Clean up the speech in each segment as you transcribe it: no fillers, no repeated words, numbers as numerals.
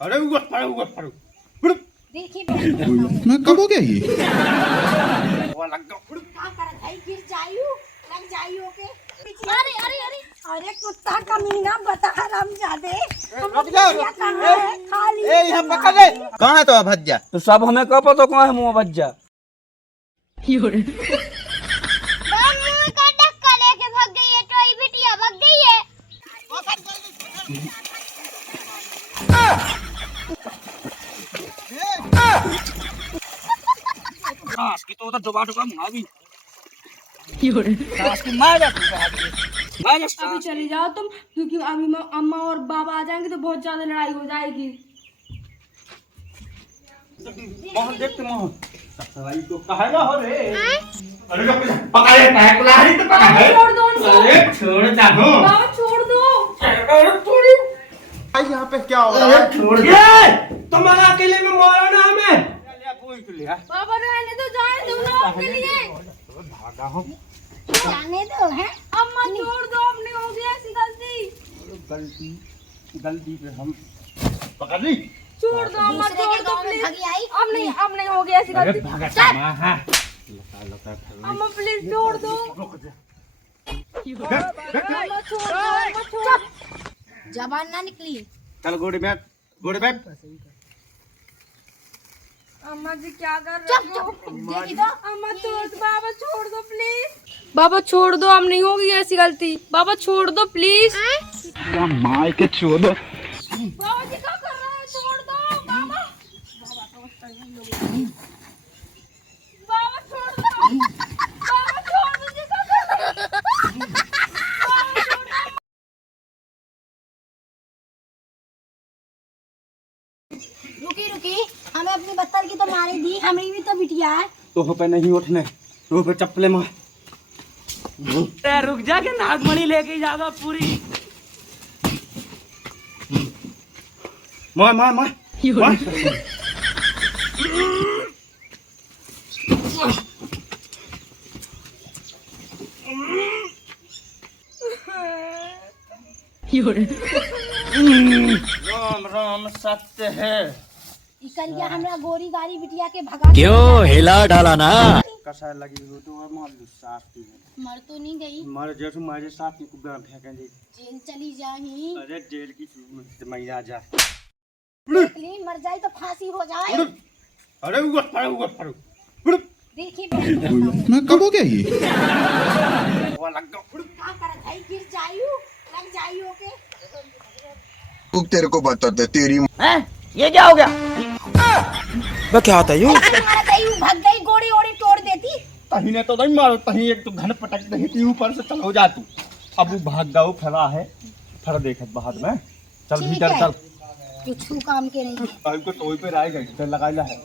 अरे ऊपर देखिए मैं कब हो गया ये? वो लग गया। क्या कर भाई गिर जायू लग जायू के अरे अरे अरे अरे कुत्ता कमीना बता हरामजादे रुक जा खाली ए यहां पकड़ ले। कहां है तो भज्जा? तो सब हमें कह पतो कहाँ है मुँह बज्जा। की तो उधर जुबान का मुँह भी की मार जा अभी चले जाओ तुम, क्योंकि अभी अम्मा और बाबा आ जाएंगे तो बहुत ज्यादा लड़ाई हो जाएगी। मोहन देखते मोहन ससुराई तो कहेगा हो रे। अरे पकड़ ले काहे कुल्हाड़ी तो पकड़ ले। छोड़ दो उनको। अरे छोड़ जा हो। बाबा छोड़ दो। अरे थोड़ी भाई यहां पे क्या हो रहा है? छोड़ दे। तुम्हारा अकेले में मारो ना हमें। कोई के लिया बाबा रहने तो जाए तुम लोग के लिए। भागा हो। जाने दो हैं अम्मा छोड़ दो, अब नहीं होगी ऐसी गलती। गलती पे हम पकड़ ली। छोड़ दो अम्मा, दूसरे छोड़ के दो गाँव में प्लीज। भगी आई अब नहीं होगी ऐसी अरे गलती। भागा चल मां है। लता अम्मा प्लीज छोड़ दो। रुक जा। अम्मा छोड़ दो, अम्मा छोड़। जबान ना निकली चल गोड़ी बैठ। अम्मा जी क्या कर चुप रहे हो? चुप देखी तो अम्मा छोड़ दो, बाबा छोड़ दो प्लीज। बाबा छोड़ दो, अब नहीं होगी ऐसी गलती। बाबा छोड़ दो प्लीज। माँ के छोड़ दो। बाबा जी क्या कर रहे हैं? छोड़ दो बाबा। बाबा छोड़ दो। बाबा छोड़ दो जी, क्या कर रहे हैं? बाबा छोड़ दो। रुकी हमें अपनी बत्तर की तो मारी दी, हमारी भी तो बिटिया है। तो हो पे नहीं उठने। तो पे चप्पले मार। रुक जा के नागमणि लेके जागा पूरी। मार। राम सत्य है। इकरिया हमरा गोरी गाड़ी बिटिया के भगा क्यों हिला डाला ना? कसा लगी हो तो और मार लू साथ में। मर तो नहीं गई, मारे जैसे मारे साथ में कुबरा फेंके दे। जेल चली जाही। अरे जेल की मैया जा। निकली मर जाए तो फांसी हो जाए। अरे ऊपर देखिए मैं कब हो गया ये? वो लग गया। क्या कर भाई गिर जायू लग जायू के तू तेरे को बताते तेरी ये क्या हो गया? मैं क्या आता यूं? भग गई, गोड़ी ओड़ी तोड़ देती। तही ने तो नहीं मारो, तही एक तो घन पटक दही थी ऊपर से। चल हो जा तू। अब वो भाग गया, खड़ा है। फिर देखत बाद में। चल ठीक भीतर है। चल। कुछ काम के नहीं। अब को टोई पे राय गई तो लगाइला है।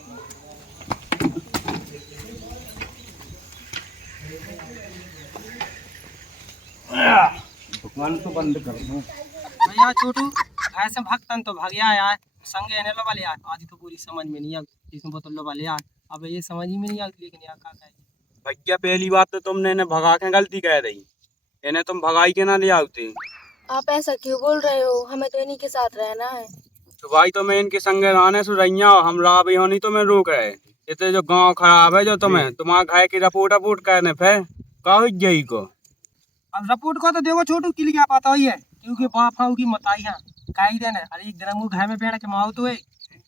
भगवान तो बंद कर दो। भैया छोटू ऐसे भक्तन तो भाग यार संगे ने लो वाले यार। आदि तो पूरी समझ में नहीं आती, इसमें बोतल लो वाले यार। अब ये समझ ही में नहीं आती, लेकिन यार क्या कहे। भैया पहली बात तो तुमने इन्हें भगा के गलती कह दी। इन्हें तुम भगाई के ना ले आते। आप ऐसा क्यों बोल रहे हो? हमें तो इन्हीं के साथ रहना है। तो भाई तो मैं इनके संगे रहने से रही हूँ। हम राह भी होनी तो मैं रोक रहे। इतने जो गांव खराब है जो तुम्हारा घाय की रपोट करने फिर का हो गई को। अब रिपोर्ट को तो देखो छोटू के लिए क्या पता ही है, क्योंकि बाप फाऊ की मताई है काई देना। अरे एक दिन घर में बैठ के माओ तो है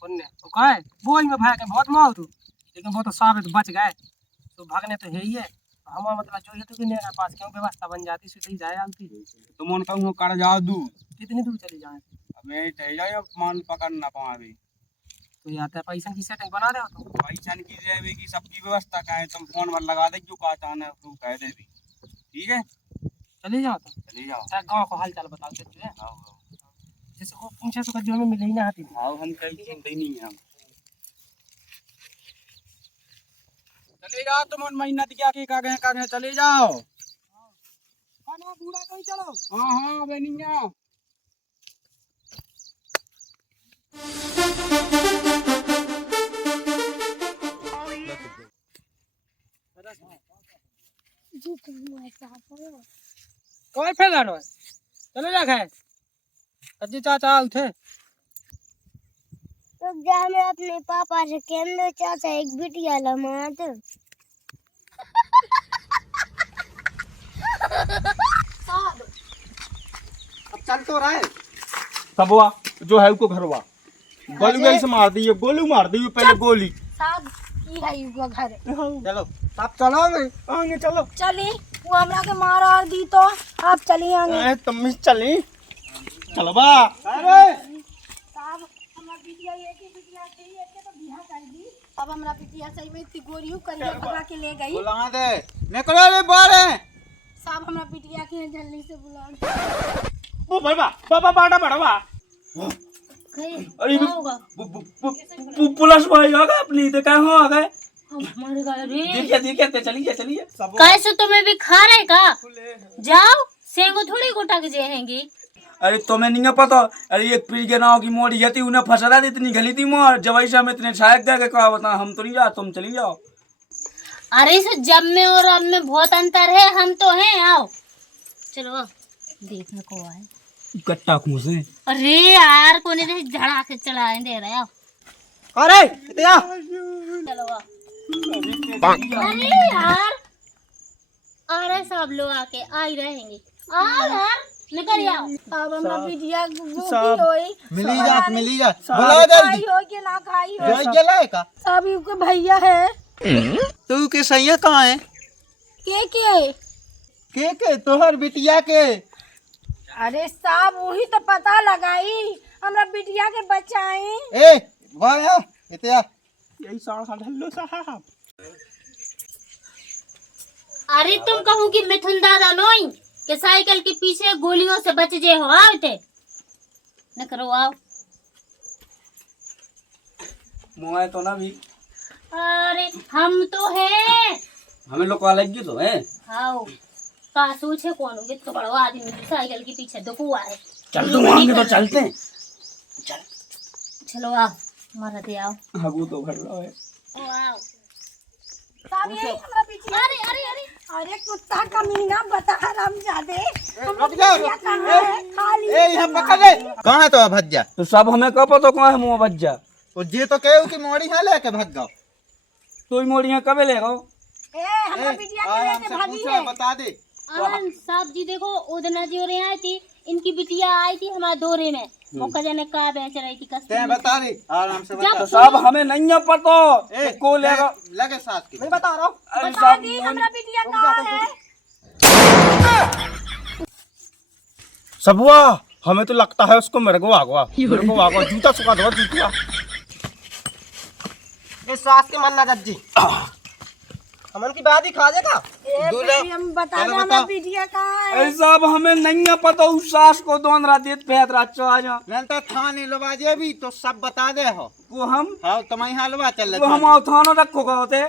उनने तो कहा है वो ही में भाग के बहुत माओ तू, लेकिन वो तो साबित बच गए। तो भागने तो है ही है। हमारा मतलब जो है तो कि मेरे पास क्यों व्यवस्था बन जाती सीधी जाए आती। तुम उनका मुँह कर जाओ दूर। कितनी दूर चली जाए मैं ठह जाए मान पकड़ ना पाऊँ अभी। तो यहाँ पे पैसा की सेटिंग बना रहे हो तुम। पैसा की जेबे की सबकी व्यवस्था का है। तुम फोन पर लगा दे जो कहा चाहना है वो कह दे भी। ठीक है चले जाओ तुम। चले जाओ। चाहे गाँव को हाल चाल बताओ तुझे। जैसे को पूछे तो कभी हमें मिले ही ना आती। आओ हम कहीं चिंता नहीं है। हम चले जाओ तुम उन मेहनत क्या के कागज चले जाओ। बूढ़ा कहीं चलो। हाँ बनिया। कौन फैला रहा है? चलो जा खाए। अजी चाचा उठे। रुक जा, मैं अपने पापा से कहने चाचा एक बिटिया लमा दो। अब चल तो रहा है। सबवा जो है उसको घरवा गोली गोली से मार दी, गोली मार दी पहले गोली। साहब की है युवा घर। चलो आप चलो आगे चलो। चली वो हमरा के मार और दी तो आप चली आगे। तुम चली चलो बा। साहब हमरा बिटिया ये की बिटिया थी ये के तो बियाह कर दी। अब हमरा बिटिया सही में इतनी गोरियों करिया भगा के ले गई। बुला दे निकलो रे बाहर। साहब हमरा बिटिया के जल्दी से बुला। ओ भाई बाबा बाड़ा बड़वा। अरे पुलिस भाई आ गए अपनी तो कहाँ आ गए? मर गए रे। देखिए चलिए चलिए। कैसे तुम्हें भी खा रहे का? जाओ सेंगो थोड़ी गोटा के जेहेंगी। अरे तुम्हें नहीं पता, अरे एक पीढ़ी के नाव की मोड़ी थी उन्हें फंसा दी, इतनी गली थी मोर जब ऐसा में इतने छायक गए क्या बता। हम तो नहीं जा, तुम चली जाओ। अरे सो जब में और अब में बहुत अंतर है, हम तो हैं। आओ चलो देखने को आए गट्टा खूसे। अरे यार कोने दे झड़ा के चलाए दे रहे हो। अरे इतिया चलो आओ। अरे यार अरे सब लोग आके आई रहेंगे। आओ यार निकल आओ। अब हमरा बिटिया गोगी होई। मिली जात बुला खाई हो के ना खाई हो। जलाए का सब के भैया है। तू के सैया कहाँ है? के तोहर बिटिया के। अरे साहब वही तो पता लगाई हमरा बिटिया के बचाई। ए वाह इतिया यही साढ़ा ढल्लो साहब। अरे तुम कहूँ कि मिथुन दादा नोई के साइकिल के पीछे गोलियों से बच जे हो। आओ थे न करो आओ। मुँह तो ना भी अरे हम तो हैं। हमें लोग अलग तो है। आओ का सोचे कौन होगे तो बड़ा आदमी साइकिल के पीछे दुखुआ है। चल तो वहाँ तो चलते हैं। चलो आओ मारा दे आओ। हगू तो भर रहा है। ओ आओ। साहब यही हमरा बिटिया। अरे अरे अरे अरे कुत्ता कमीना बता हरामजादे। रुक जाओ। खाली ए यहाँ पकड़ ले। कहाँ है तो भज्जा? तो सब हमें कब पता कहाँ है मुँह बज्जा? तो जे तो कहो कि मोड़ी है लेके भग जाओ। तो ही मोड़ियाँ कब ले गो? ए हमरा बिटिया के लेके भागी है। बता दे। साहब जी देखो उदना जी और आई थी, इनकी बिटिया आई थी हमारे दौरे में। मौका जाने का बेच रही थी कस्टमर। ते बता दे आराम से बता। तो सब हमें नहीं पता को लेगा। लगे साथ के नहीं बता रहा हूँ। अरे बता सब दी हमरा बिटिया कहाँ है। सबवा हमें तो लगता है उसको मेरे को आगवा जूता सुखा दो जूता। ये सास के मानना जज्जी हमन की बात ही खा देगा। हम बता दे हमरा बिटिया कहाँ है। ऐसा अब हमें नहीं पता उस सास को दोन रात फेत रात आ जा तो थाने लवा जे भी तो सब बता दे हो। वो हम हाँ तुम्हारी यहाँ लवा चल वो हम थाना रखो का होते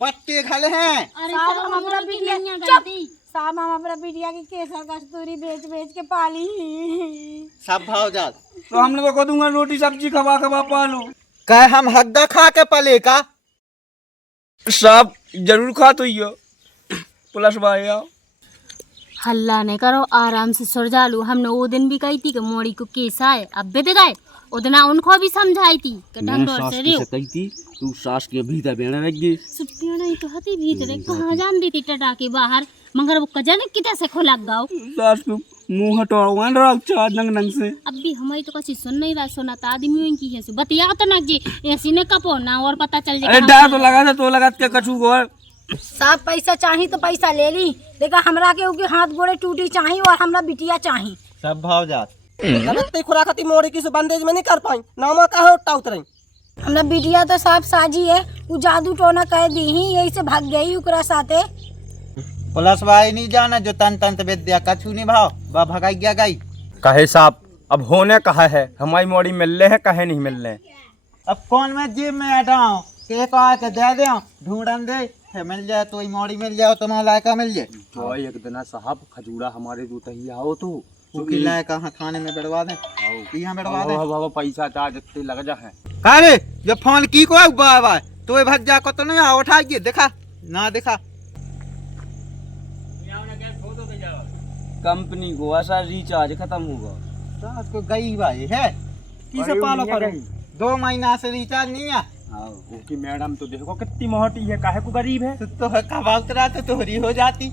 पट्टे खले हैं। अरे साहब साहब हम अपना हमरा बिटिया बिटिया चुप। गई थी। साहब हम अपना बिटिया की केसर कस्तूरी बेच बेच के पाली। सब भाव जात तो हमने तो कह दूंगा रोटी सब्जी खवा पालो। कह हम हग्गा खा के पले का सब जरूर खा तो ही हो। पुलिस भाई आओ। हल्ला नहीं करो आराम से सुलझा लो। हमने वो दिन भी कही थी कि मोड़ी को केस आए अब बीत गए। उतना उनको भी समझाई थी कि ढंग से रियो। कही थी तू सास के भीतर बेना लग गई। सुप्तियों नहीं तो हती भीतर कहाँ जान दी थी टटा के बाहर, मगर वो कजन कितना से खोला गाओ। सास को मुंह हटाओ रख चार नंग से। अब भी हमारी तो कसी सुन नहीं रहा। सुना तो आदमी की है बतिया तो नक जी ऐसी ने कपो ना और पता चल अरे जाए। डर तो लगा था तो लगा के कछू गोर। साहब पैसा चाहिए तो पैसा ले ली, लेकिन हमरा के उनके हाथ गोड़े टूटी चाहिए और हमरा बिटिया चाहिए। सब भाव जात लगते खुराकती मोड़ी की बंदेज में नहीं कर पाई नामा का है उठा उतरई। हमरा बिटिया तो साहब साजी है, वो जादू टोना कह दी ही यही से भाग गई उकरा साथे। पुलिस भाई नहीं जाना जो तन तंत्र विद्या कछू नहीं भाव बा भगाई गया गई। कहे साहब अब होने कहा है हमारी मोड़ी मिल रहे है कहे नहीं मिल रहे। अब कौन मैं जेब में हटाऊं के कहा के दे दे ढूंढन दे है मिल जाए तो ही मोड़ी मिल जाए तुम्हारा लायका मिल जाए। तो एक दिन साहब खजूरा हमारे दो तही आओ तो की लायका हाँ थाने में बैठवा दे यहाँ बैठवा दे। बाबा पैसा चार्ज इतने लग जा है। अरे जब फोन की को बाबा तो भज्जा को तो नहीं आ उठा के देखा ना देखा कंपनी को ऐसा रिचार्ज खत्म होगा। सास को गई भाई है किसे पालो करो 2 महीना से रिचार्ज नहीं है। उसकी मैडम तो देखो कितनी मोटी है, काहे को गरीब है। तो कबाल करा तो तोहरी हो जाती।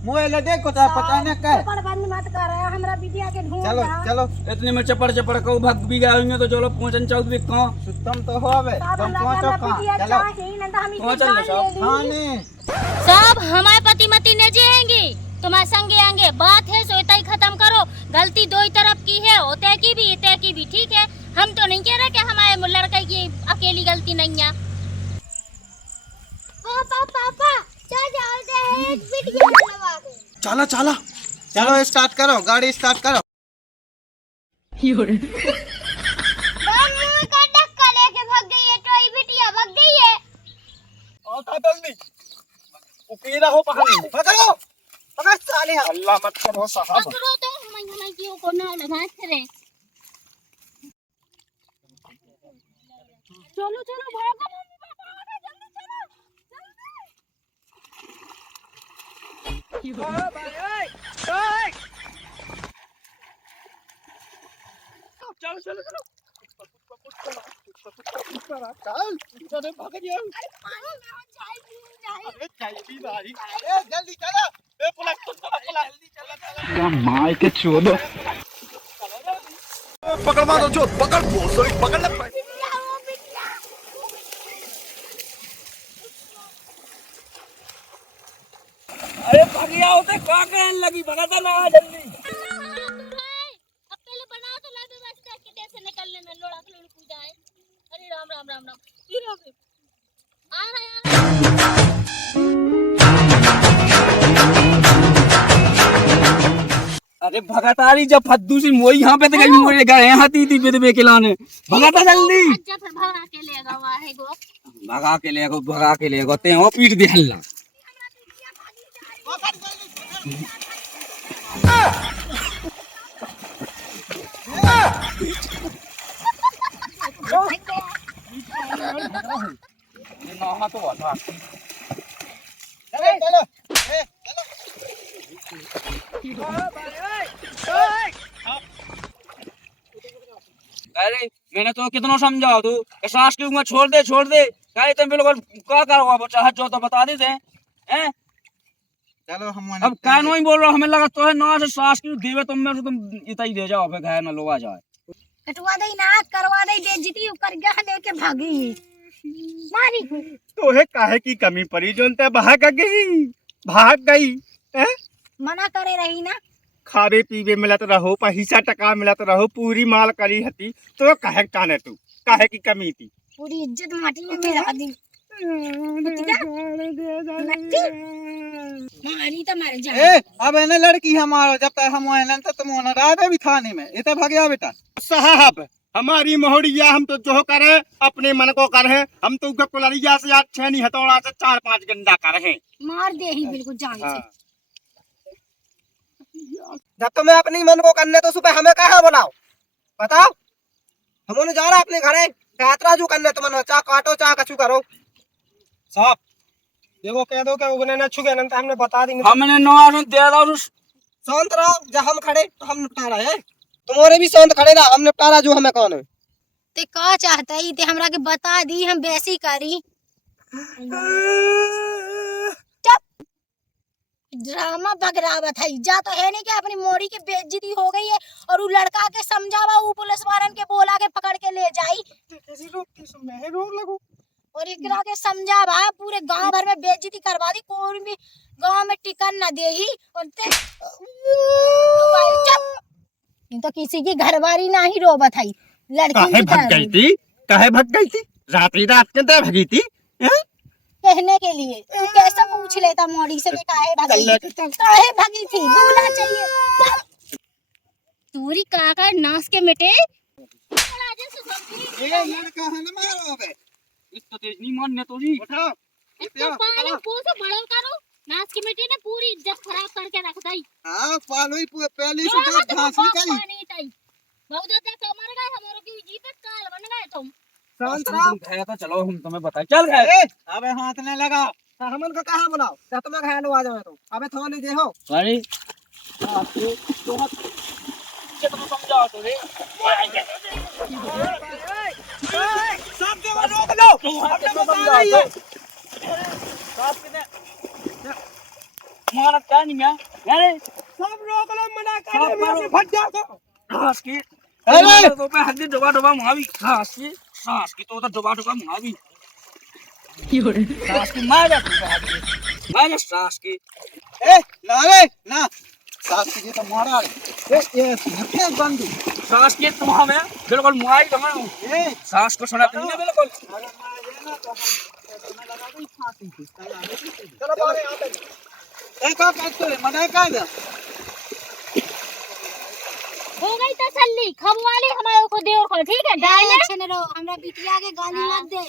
मोबाइल देखो तो पता न का। चपड़ बंद मत कर, हमरा बिटिया के ढूंढ चलो रहा। चलो इतने में चपड़ चपड़ को भग भी गए होंगे तो चलो पहुंचन चौक भी कहाँ सुतम तो होवे साहब तुम हमरा पहुंचो हमरा बिटिया कहाँ। चलो चाहिए न तो हम कहाँ इसे चल रहे जान ले हाँ ली। ने सब हमारे पति मती ने जेंगे, तुम्हारे संगे आएंगे। बात है सो इतना ही खत्म करो। गलती दो ही तरफ की है, होते की भी इते की भी, ठीक है। हम तो नहीं कह रहे कि हमारे लड़के की अकेली गलती नहीं है। पापा पापा चल जाओ दे एक बिटिया लगा दे। चलो चलो चलो स्टार्ट करो, गाड़ी स्टार्ट करो। मुंह का धक्का लेके भाग गई है, तो ये बिटिया भाग गई है। जल्दी उकेरा हो पकड़ पकड़ो पकड़ साले। अल्लाह मत करो साहब। पकड़ो तो हमारी क्यों को ना लगा करे। चलो चलो भागो, मम्मी पापा आ गए, जल्दी चलो चलो चलो चलो जल्दी चलो। माय के चोदो। पकड़ मारो जो पकड़ सॉरी पकड़ ले। अरे भगिया होते क्या कहने लगी, भगाता ना जल्दी। अब पहले बना तो ला व्यवस्था कि कैसे निकलने में लोड़ा लोड़ कूदा है। अरे राम राम राम राम, फिर आ रहे अरे भगातारी जब फद्दू सी मोई यहाँ पे तो गई मोरे गए यहाँ तीती पे बे खिलाने। भगाता जल्दी। अच्छा फिर भगा के ले गवा है गो। भगा के ले गो ते हो पीट दे हल्ला। नहा तो वाला चलो चलो अरे मैंने तो कितना समझाओ तू सांस की उम्र छोड़ दे काहे तुम लोग क्या करोगे बच्चा जो तो बता देते हैं। चलो हम अब क्या नहीं बोल रहा, हमें लगा तो है ना से सांस की देवे तुम में तुम इतना ही दे जाओ फिर घायल ना लोग आ जाए। कटवा दे ना, करवा दे, बेइज्जती कर गया लेके भागी मारी। तो है काहे की कमी पड़ी जो ते भाग गई हैं। मना करे रही ना। खावे पीवे मिलत रहो, पैसा टका मिलत रहो, पूरी माल करी हती तो काहे काने तू काहे की कमी थी। पूरी इज्जत माटी में मिला दी। मारी तो मर जा। ए अब है ना लड़की हमारा, जब तक हम आए ना तो तुम होना रहा भी थाने में इतना भाग गया बेटा। साहब हमारी मोहड़िया हम तो जो करे अपने मन को करे, हम तो कुलरिया से आज छेनी हथौड़ा से 4-5 गंडा करे। मार दे ही बिल्कुल जान से। जब तुम्हें अपनी मन को करने तो सुबह हमें कहा बनाओ बताओ। हम जा रहा अपने घरे यात्रा जो करने तुम चाह काटो चाह कछु करो। साहब देखो कह दो क्या उगने न छुगे न हमने बता दी। हमने नौ दे दो शांत रहो, जब हम खड़े तो हम निपटा रहे हैं, तुम्हारे भी शांत खड़े रहा, हम निपटा रहा जो हमें कौन है। ते का चाहता ही ते हमरा के बता दी, हम वैसी करी। चुप, ड्रामा बगरावत है जा तो है नहीं कि अपनी मोरी की बेइज्जती हो गई है और वो लड़का के समझावा वो पुलिस वालन के बोला के पकड़ के ले जाई रोक लगू और एकरा के समझावा पूरे गांव भर में बेइज्जती करवा दी, कोई भी गांव में टिकन न दे ही। और ते चुप, ये तो किसी की घरवारी ना ही रोबत है लड़की काहे भग गई थी रात के ते भगी थी कहने के लिए। तू कैसे पूछ लेता मोड़ी से कि काहे भगी थी, बोलना चाहिए। तूरी काका नास के मिटे ये लड़का है ना मारो बे। इस तो तेज नहीं मानने तो जी उठाओ इतना पानी पोसो बड़ो करो, नास के मिटे ने पूरी इज्जत खराब करके रख दई। हां पालो ही पहले से तो घास निकली। पानी तई बहुत ते तो मर गए, हमारो की जीवित काल बन गए तुम। शांत रहो। गया तो चलो हम तुम्हें बताए चल गए। अबे हाथ ने लगा हमन को कहा बनाओ जब तुम्हें घायल हो जाओ तो अबे थोड़ी दे हो। अरे तो कितना समझाओ तो रे। तुम्हारा क्या नहीं है अरे सब रोक लो, मना कर रहे हैं, मैं फट जाऊंगा। सास की अरे तो पे हड्डी डबा डबा मावी सास की तो डबा डबा मावी सास की मार जा तू मार सास की ए ना रे ना सास की तो मारा रे ये हथे बंद सास की तुम हमें बिल्कुल मुआई तुम्हें ए सास को सुना नहीं बिल्कुल अगर मार देना तो हम लगा दूं फांसी की चलो बारे आ ए का कहते मना का दे हो गई तसल्ली खबवाली हमारे को देवर को ठीक है डाले अच्छे न रहो, हमरा बिटिया के गाली मत दे।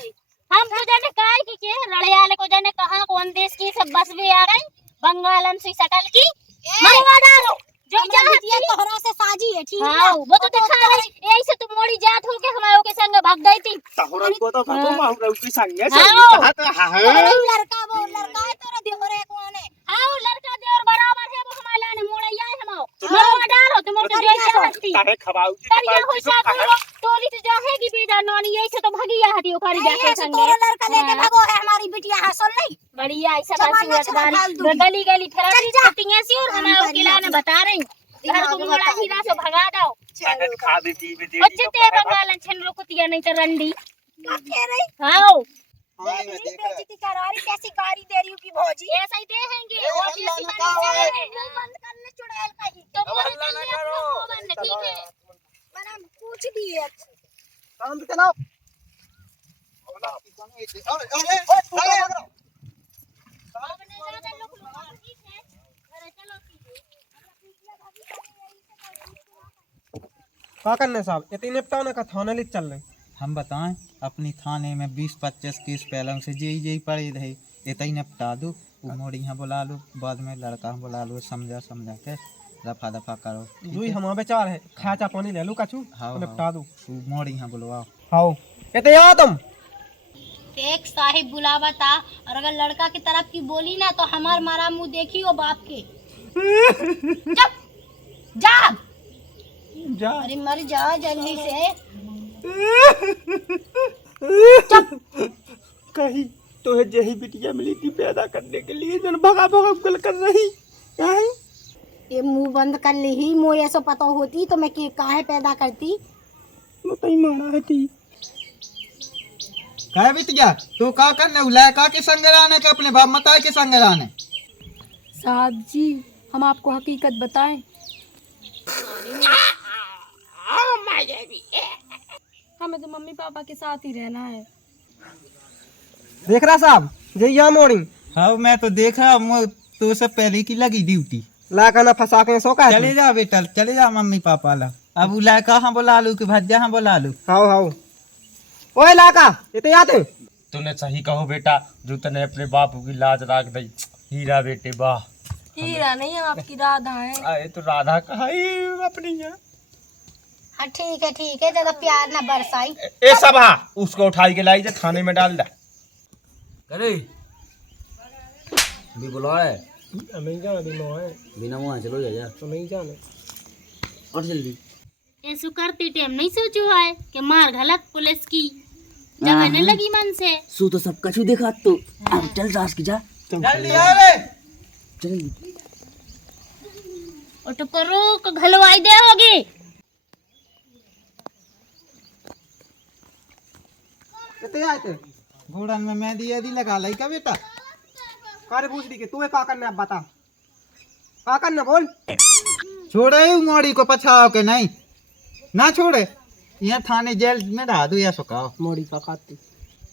हम तो जाने काय की के लड़याले को जाने कहां कौन देश की सब बस भी आ गई बंगालन से सकल की मरवा डालो जो हमरा चाहती बिटिया तोहरा से साजी है, ठीक है? हाँ वो तो दिखा रही यही से तुम मोड़ी जात हो के हमारे के संग भाग गई थी तहरा को तो भागो मारू के संग से हाँ। कहत हां अरे लड़का वो लड़का है तोरा देवर है कौन है? हाँ लड़का देवर बराबर है वो हमारे लाने मोड़ैया है हम मरवा डालो तुम तो जो चाहती काहे खबाऊ की करिया हो सा करो टोली से जाहेगी बेटा नौनी यही से तो भगिया हटी ओकारी जाके ये से संग तोरा लड़का लेके भागो है हमारी बिटिया हसल नहीं। बढ़िया ऐसा चबाना बात चबा डाल दूंगी। गली गली फिर चल जा। ऐसी और हमारे किला में बता रही घर को मोड़ा हीरा से भगा दो कहत खा देती भी दे अच्छे ते बंगालन छन रुकतिया नहीं तो रंडी क्या कह रही? हां हां मैं देख रहा बेइज्जती करा रही, कैसी गाड़ी दे रही हूँ की भौजी। ऐसा ही देंगे ए, और हल्ला किसी ना का करो, नहीं ए। है। बंद करने चुड़ैल कहीं तो अब बोले हल्ला ना चलिए करो। आपको बंद, ठीक है मैंने पूछ दिए। शांत चलाओ अरे आपने ज्यादा लोग ठीक है अरे चलो का करने साहब इतने निपटाओ ना का थाना ले चल रहे। हम बताएं अपनी थाने में 20-25 केस पहले से यही पड़ी रही इतना ही निपटा दो वो मोड़ी यहाँ बुला लो बाद में लड़का बुला लो समझा के दफा दफा करो जुई हम बेचार है खाचा पानी ले लो कछु हाँ, निपटा दो वो मोड़ी यहाँ बुलवाओ हाओ इतने आ तुम एक साहिब बुलावा था और अगर लड़का की तरफ की बोली ना तो हमार मारा मुंह देखी हो बाप के। चुप जा जा अरे मर जा जल्दी से। कहीं तो है यही बिटिया मिली थी पैदा करने के लिए जन भगा भगा गल कर रही हैं ये मुंह बंद कर ली ही मुँह ऐसा पता होती तो मैं काहे पैदा करती। वो तई मारा है थी काय बिटिया तू का करने उलाय का के संग रहने के अपने बाप मताए के संग रहने। साहब जी हम आपको हकीकत बताएं हमें तो मम्मी पापा के साथ ही रहना है। देख रहा साहब ये यहाँ मोड़ी हाँ मैं तो देख रहा हूँ तो से पहले की लगी ड्यूटी ला कर ना फंसा के सो का चले जा बेटा चले जा मम्मी पापा ला अब उला कहाँ बुला लू कि भज्जा हाँ बुला लू हाओ हाओ ओए लाका इतने आते तूने सही कहो बेटा जो तने अपने बापू की लाज राख दई हीरा बेटे वाह हीरा नहीं हम आपकी राधा है। आए तो राधा कहा अपनी है हाँ ठीक है ज्यादा प्यार ना बरसाई। ए सभा उसको उठाई के लाई जा थाने में डाल दे अरे भी बुला है नहीं जाना दिनो है बिना मुँह चलो जा तो नहीं जाने और जल्दी ऐसु करती टाइम नहीं सोचो है कि मार घलत पुलिस की जगने लगी मन से सू तो सब कछु देखा तो अब चल रास की जा जल्दी आ रे चल और तो करो घलवाई दे होगी कितने आए थे घोड़न में मेहंदी यदि लगा लाई का बेटा कारे पूछ दी के तू का करने अब बता का करने बोल। छोड़े ही मोड़ी को पछाओ के नहीं ना छोड़े यहाँ थाने जेल में रहा दो या सुखाओ मोड़ी का खाती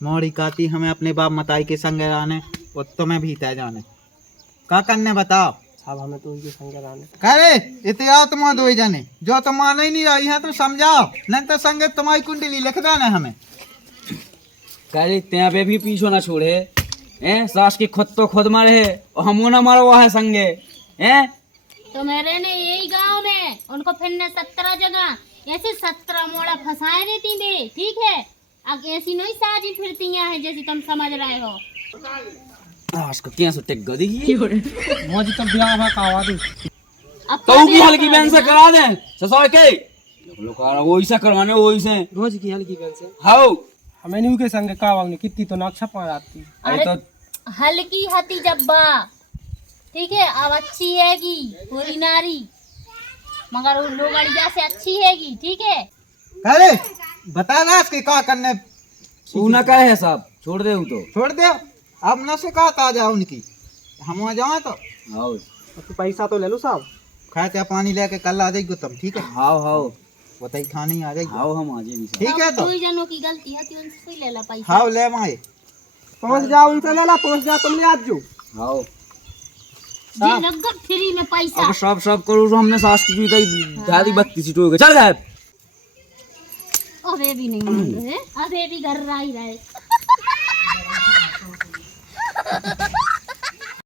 मोड़ी काती हमें अपने बाप मताई के संग रहने वो तुम्हें भी तय जाने का करने बताओ साहब हमें तो उनके संग रहने करे इतने आओ तुम दो जने जो तुम मान ही नहीं रही है तो समझाओ नहीं तो संग तुम्हारी कुंडली लिख देना हमें कह त्या पे भी पीछो ना छोड़े हैं सास की खुद तो खुद मारे है और हमो ना मारो वहाँ है संगे हैं तो मेरे ने यही गांव में उनको फिर 17 जगह ऐसे 17 मोड़ा फंसाए रहती बे ठीक है अब ऐसी नहीं साजी फिरतियां हैं जैसे तुम समझ रहे हो। सास को क्या सुटे गदी की मौज तो ब्याह हुआ कावा दे अब तो की हल्की बहन से करा दे ससुर के लोग वही से करवाने वही से रोज की हल्की बहन से हाउ हमें नहीं के संग का वांगने कितनी तो नक्शा पा आती। अरे तो हल्की हती जब्बा, ठीक है, अब अच्छी हैगी पूरी नारी, मगर वो लोगड़िया से अच्छी हैगी, ठीक है। अरे बता ना इसके क्या करने। तू ना कहे है साहब, छोड़ दे तो। छोड़ दे, अब न शिकायत आ जाओ उनकी, हम वहाँ जाए तो। हाँ तो पैसा तो ले लो साहब। खाए क्या पानी लेके कल आ जाएगी तुम, ठीक है। हाँ हाँ बताई खाने आ जाएगी, हाँ हम आ जाएंगे। ठीक है। तो दो जनों की गलती है, तो उनसे ही ले ला पैसा। हाँ ले माए, पहुंच जाओ उनसे ले ला, पहुंच जा तुम ले आज जो। हाँ जी नगद फ्री में पैसा। अब सब करो तो हमने सास की जूता दादी बत्ती सी टोके चल गए। अबे भी नहीं मान रहे, अबे भी घर रहा ही रहे।